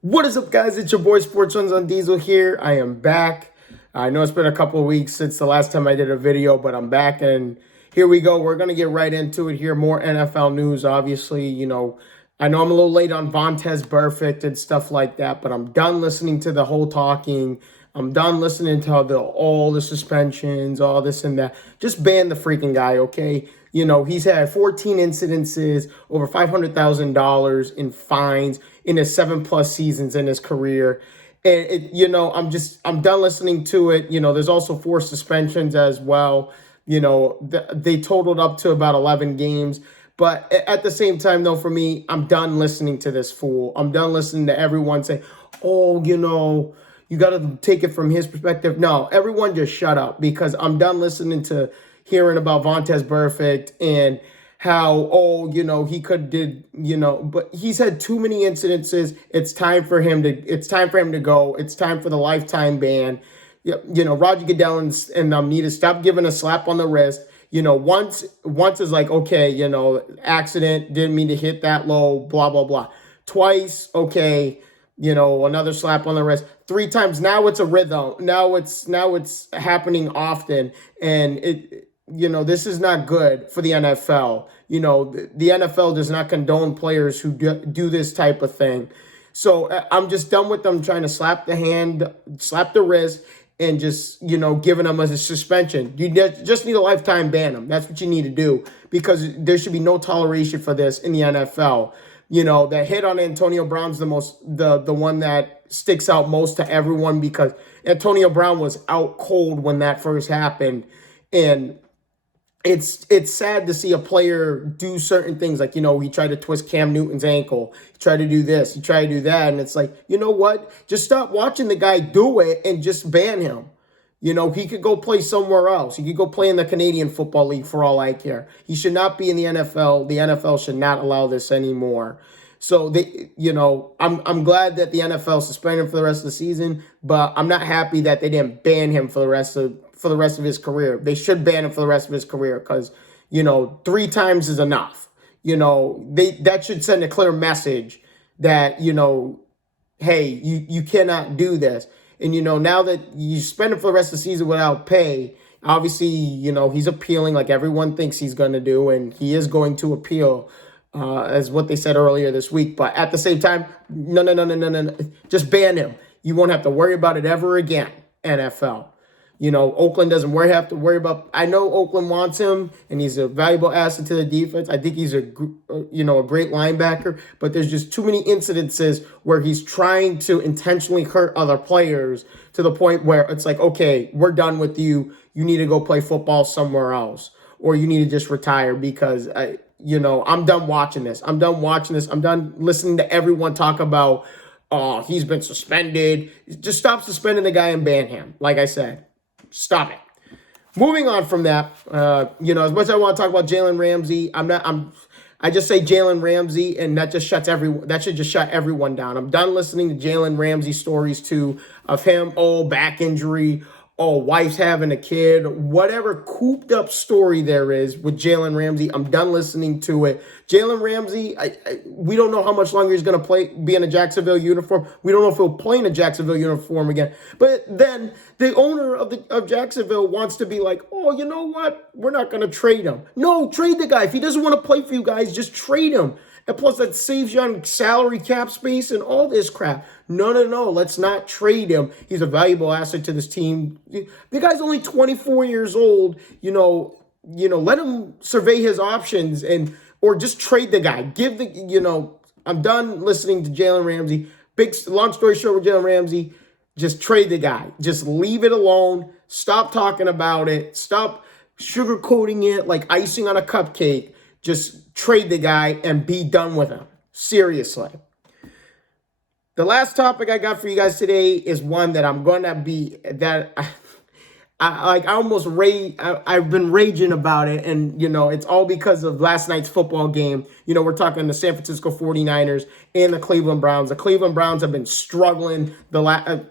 What is up, guys? It's your boy Sports Runs on Diesel here. I am back. I know it's been a couple of weeks since the last time I did a video, but I'm back, and here we go. We're going to get right into it here. More NFL news, obviously. I know I'm a little late on Vontaze Burfict and stuff like that, but I'm done listening to the whole talking. I'm done listening to all the suspensions, all this and that. Just ban the freaking guy, okay? He's had 14 incidences, over $500,000 in fines in his 7+ seasons in his career. And I'm done listening to it. There's also 4 suspensions as well. They totaled up to about 11 games. But at the same time, though, for me, I'm done listening to this fool. I'm done listening to everyone say, oh, you got to take it from his perspective. No, everyone just shut up, because I'm done listening to hearing about Vontaze Burfict and how, he could but he's had too many incidences. It's time for him to go. It's time for the lifetime ban. Roger Goodell and need to stop giving a slap on the wrist. Once is like, okay, accident, didn't mean to hit that low, blah, blah, blah. Twice, okay, another slap on the wrist. 3 times, now it's a rhythm. Now it's happening often, and this is not good for the NFL. The NFL does not condone players who do this type of thing. So I'm just done with them trying to slap the wrist, and just, giving them a suspension. You just need a lifetime ban them. That's what you need to do, because there should be no toleration for this in the NFL. That hit on Antonio Brown's the one that sticks out most to everyone, because Antonio Brown was out cold when that first happened. And it's sad to see a player do certain things, like, he tried to twist Cam Newton's ankle, he tried to do this, he tried to do that, and it's like, you know what? Just stop watching the guy do it and just ban him. He could go play somewhere else. He could go play in the Canadian Football League for all I care. He should not be in the NFL. The NFL should not allow this anymore. So I'm glad that the NFL suspended him for the rest of the season, but I'm not happy that they didn't ban him for the rest of his career. They should ban him for the rest of his career, because 3 times is enough. That should send a clear message that hey, you cannot do this. And now that you spend him for the rest of the season without pay, obviously he's appealing, like everyone thinks he's going to do, and he is going to appeal. As what they said earlier this week. But at the same time, no. Just ban him. You won't have to worry about it ever again, NFL. Oakland doesn't have to worry about. I know Oakland wants him, and he's a valuable asset to the defense. I think he's a great linebacker, but there's just too many incidences where he's trying to intentionally hurt other players, to the point where it's like, okay, we're done with you. You need to go play football somewhere else, or you need to just retire, because I'm done watching this. I'm done listening to everyone talk about, oh, he's been suspended. Just stop suspending the guy and ban him. Like I said, stop it. Moving on from that, as much as I want to talk about Jalen Ramsey, I just say Jalen Ramsey, and that should just shut everyone down. I'm done listening to Jalen Ramsey stories too, of him, back injury, wife's having a kid, whatever cooped up story there is with Jalen Ramsey. I'm done listening to it. Jalen Ramsey, we don't know how much longer he's going to be in a Jacksonville uniform. We don't know if he'll play in a Jacksonville uniform again. But then the owner of Jacksonville wants to be like, oh, you know what? We're not going to trade him. No, trade the guy. If he doesn't want to play for you guys, just trade him. And plus, that saves you on salary cap space and all this crap. No. Let's not trade him. He's a valuable asset to this team. The guy's only 24 years old. Let him survey his options, or just trade the guy. I'm done listening to Jalen Ramsey. Long story short with Jalen Ramsey, just trade the guy. Just leave it alone. Stop talking about it. Stop sugarcoating it like icing on a cupcake. Just trade the guy and be done with him. Seriously. The last topic I got for you guys today is one that I'm going to be, that I've been raging about it. And, it's all because of last night's football game. We're talking the San Francisco 49ers and the Cleveland Browns. The Cleveland Browns have been struggling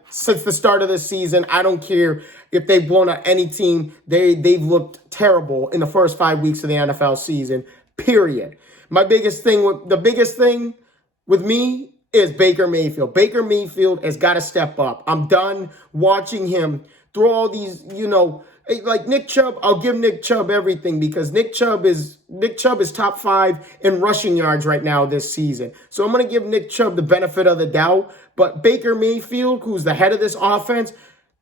since the start of the season. I don't care if they've blown out any team. They've looked terrible in the first 5 weeks of the NFL season, period. The biggest thing with me is Baker Mayfield. Baker Mayfield has got to step up. I'm done watching him throw all these, like Nick Chubb. I'll give Nick Chubb everything because Nick Chubb is top 5 in rushing yards right now this season. So I'm going to give Nick Chubb the benefit of the doubt. But Baker Mayfield, who's the head of this offense,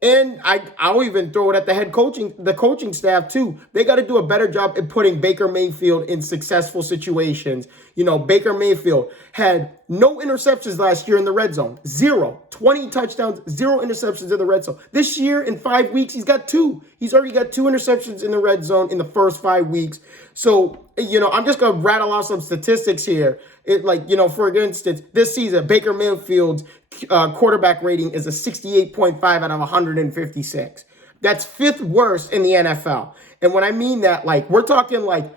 and I'll even throw it at the coaching staff too. They got to do a better job at putting Baker Mayfield in successful situations. Baker Mayfield had no interceptions last year in the red zone. 0. 20 touchdowns, 0 interceptions in the red zone. This year, in 5 weeks, he's got 2. He's already got 2 interceptions in the red zone in the first 5 weeks. So, I'm just going to rattle off some statistics here. For instance, this season, Baker Mayfield's quarterback rating is a 68.5 out of 156. That's 5th worst in the NFL. And when I mean that, we're talking like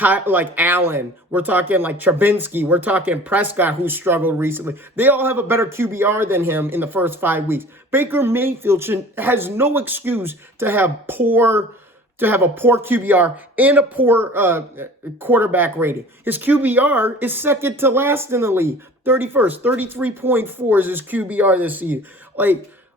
Allen, we're talking like Trubinsky, we're talking Prescott, who struggled recently. They all have a better QBR than him in the first 5 weeks. Baker Mayfield has no excuse to have a poor QBR and a poor quarterback rating. His QBR is second to last in the league. 31st, 33.4 is his QBR this season.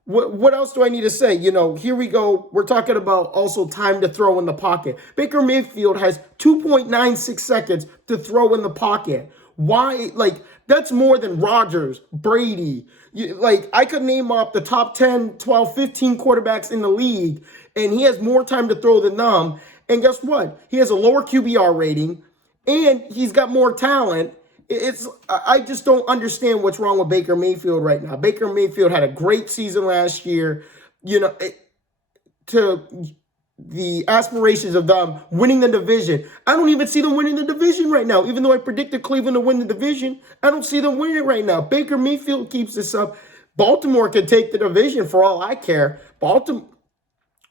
What else do I need to say? Here we go. We're talking about also time to throw in the pocket. Baker Mayfield has 2.96 seconds to throw in the pocket. Why? That's more than Rodgers, Brady. I could name off the top 10, 12, 15 quarterbacks in the league, and he has more time to throw than them. And guess what? He has a lower QBR rating, and he's got more talent. I just don't understand what's wrong with Baker Mayfield right now. Baker Mayfield had a great season last year. To the aspirations of them winning the division, I don't even see them winning the division right now. Even though I predicted Cleveland to win the division, I don't see them winning it right now. Baker Mayfield keeps this up. Baltimore could take the division for all I care.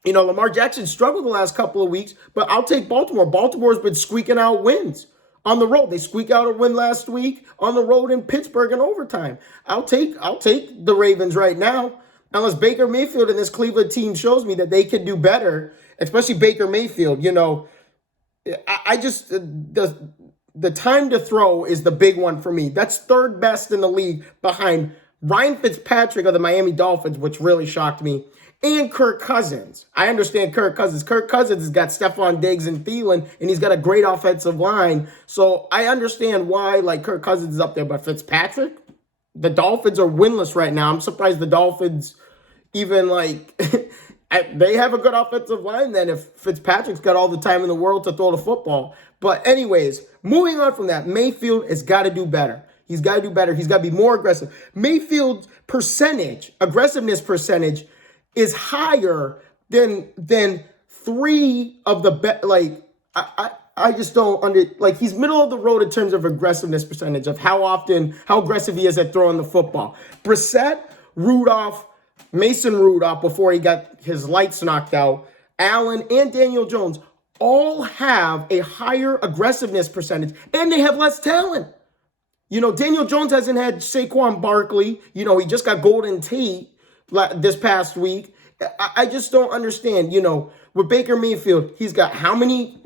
Lamar Jackson struggled the last couple of weeks, but I'll take Baltimore. Baltimore's been squeaking out wins. On the road, they squeaked out a win last week on the road in Pittsburgh in overtime. I'll take the Ravens right now, unless Baker Mayfield and this Cleveland team shows me that they can do better, especially Baker Mayfield. I just the time to throw is the big one for me. That's 3rd best in the league behind Ryan Fitzpatrick of the Miami Dolphins, which really shocked me, and Kirk Cousins. I understand Kirk Cousins. Kirk Cousins has got Stephon Diggs and Thielen, and he's got a great offensive line. So I understand why, Kirk Cousins is up there. But Fitzpatrick, the Dolphins are winless right now. I'm surprised the Dolphins even, they have a good offensive line then if Fitzpatrick's got all the time in the world to throw the football. But anyways, moving on from that, Mayfield has got to do better. He's got to do better. He's got to be more aggressive. Mayfield's aggressiveness percentage, is higher than 3 of the best. I just don't he's middle of the road in terms of aggressiveness percentage of how aggressive he is at throwing the football. Brissett, Mason Rudolph before he got his lights knocked out, Allen and Daniel Jones all have a higher aggressiveness percentage, and they have less talent. Daniel Jones hasn't had Saquon Barkley. He just got Golden Tate this past week. I just don't understand. With Baker Mayfield, he's got how many?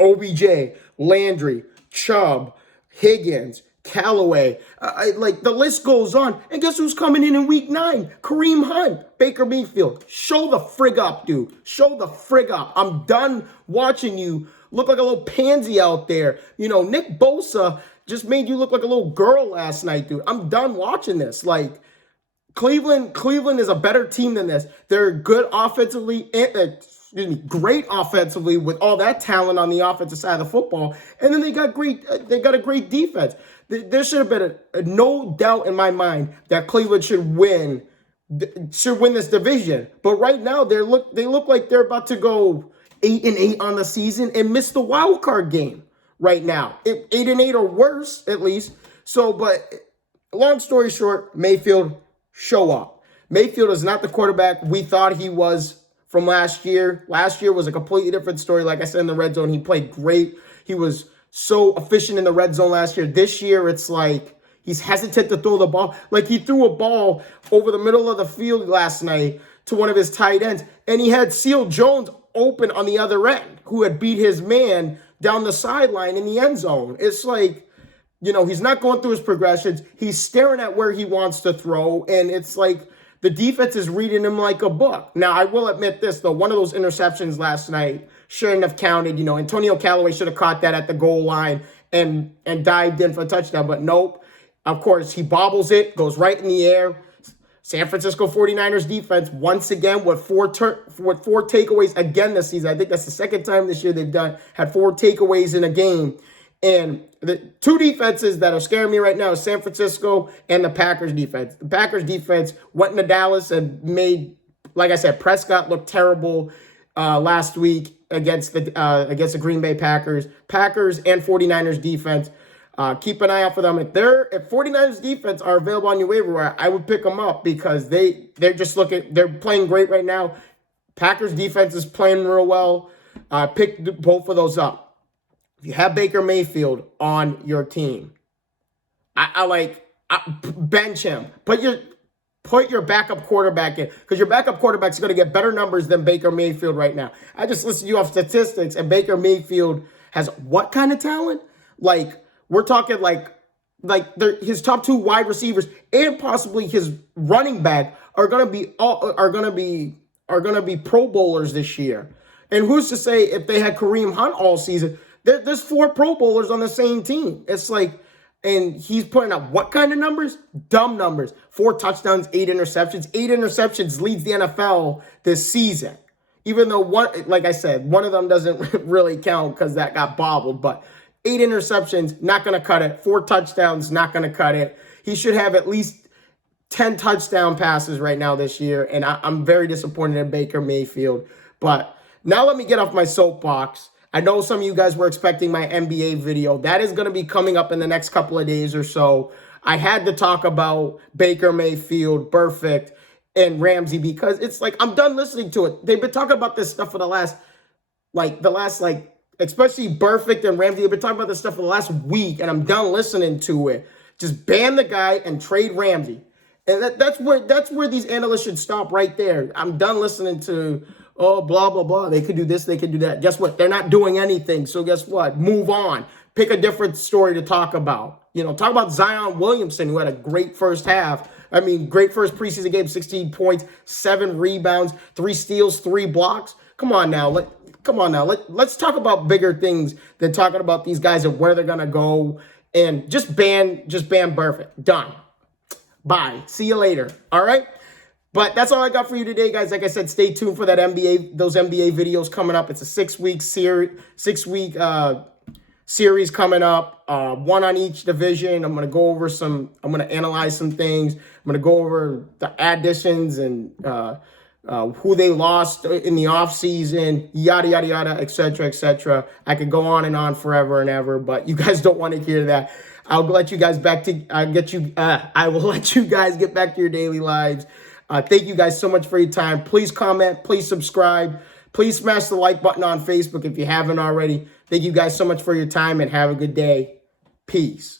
OBJ, Landry, Chubb, Higgins, Callaway. The list goes on. And guess who's coming in week 9? Kareem Hunt. Baker Mayfield. Show the frig up, dude. Show the frig up. I'm done watching you look like a little pansy out there. Nick Bosa just made you look like a little girl last night, dude. I'm done watching this. Cleveland is a better team than this. They're good offensively, great offensively with all that talent on the offensive side of the football, and then they got a great defense. There should have been no doubt in my mind that Cleveland should win this division. But right now they look like they're about to go 8-8 on the season and miss the wild card game. Right now, 8-8 or worse at least. So, but long story short, Mayfield. Show up. Mayfield is not the quarterback we thought he was from last year. Last year was a completely different story. Like I said, in the red zone, he played great. He was so efficient in the red zone last year. This year, it's he's hesitant to throw the ball. He threw a ball over the middle of the field last night to one of his tight ends, and he had Seal Jones open on the other end, who had beat his man down the sideline in the end zone. It's He's not going through his progressions. He's staring at where he wants to throw, and it's like the defense is reading him like a book. Now, I will admit this, though. One of those interceptions last night shouldn't have counted. Antonio Callaway should have caught that at the goal line and dived in for a touchdown, but nope. Of course, he bobbles it, goes right in the air. San Francisco 49ers defense, once again, with four takeaways again this season. I think that's the second time this year they've had 4 takeaways in a game. And the 2 defenses that are scaring me right now is San Francisco and the Packers defense. The Packers defense went into Dallas and made, like I said, Prescott look terrible last week against the Green Bay Packers. Packers and 49ers defense. Keep an eye out for them. If 49ers defense are available on your waiver wire, I would pick them up because they're playing great right now. Packers defense is playing real well. Pick both of those up. If you have Baker Mayfield on your team, I bench him. Put your backup quarterback in, because your backup quarterback's going to get better numbers than Baker Mayfield right now. I just listened to you off statistics, and Baker Mayfield has what kind of talent? We're talking his top 2 wide receivers and possibly his running back are gonna be Pro Bowlers this year. And who's to say if they had Kareem Hunt all season? There's 4 Pro Bowlers on the same team. It's and he's putting up what kind of numbers? Dumb numbers. 4 touchdowns, 8 interceptions. 8 interceptions leads the NFL this season. Even though like I said, one of them doesn't really count because that got bobbled, but 8 interceptions, not going to cut it. 4 touchdowns, not going to cut it. He should have at least 10 touchdown passes right now this year, and I'm very disappointed in Baker Mayfield. But now let me get off my soapbox. I know some of you guys were expecting my NBA video. That is going to be coming up in the next couple of days or so. I had to talk about Baker Mayfield, Perfect, and Ramsey because it's I'm done listening to it. They've been talking about this stuff for the last especially Perfect and Ramsey. They've been talking about this stuff for the last week, and I'm done listening to it. Just ban the guy and trade Ramsey. And that's where these analysts should stop right there. I'm done listening to, blah, blah, blah. They could do this, they could do that. Guess what? They're not doing anything. So guess what? Move on. Pick a different story to talk about. Talk about Zion Williamson, who had a great first half. Great first preseason game, 16 points, 7 rebounds, 3 steals, 3 blocks. Come on now. Let's talk about bigger things than talking about these guys and where they're going to go. And just ban Perfect. Done. Bye. See you later. All right? But that's all I got for you today, guys. Like I said, stay tuned for those NBA videos coming up. It's a 6-week series coming up, 1 on each division. I'm going to analyze some things. I'm going to go over the additions and who they lost in the offseason, yada, yada, yada, et cetera, et cetera. I could go on and on forever and ever, but you guys don't want to hear that. I will let you guys get back to your daily lives. Thank you guys so much for your time. Please comment, please subscribe, please smash the like button on Facebook if you haven't already. Thank you guys so much for your time and have a good day. Peace.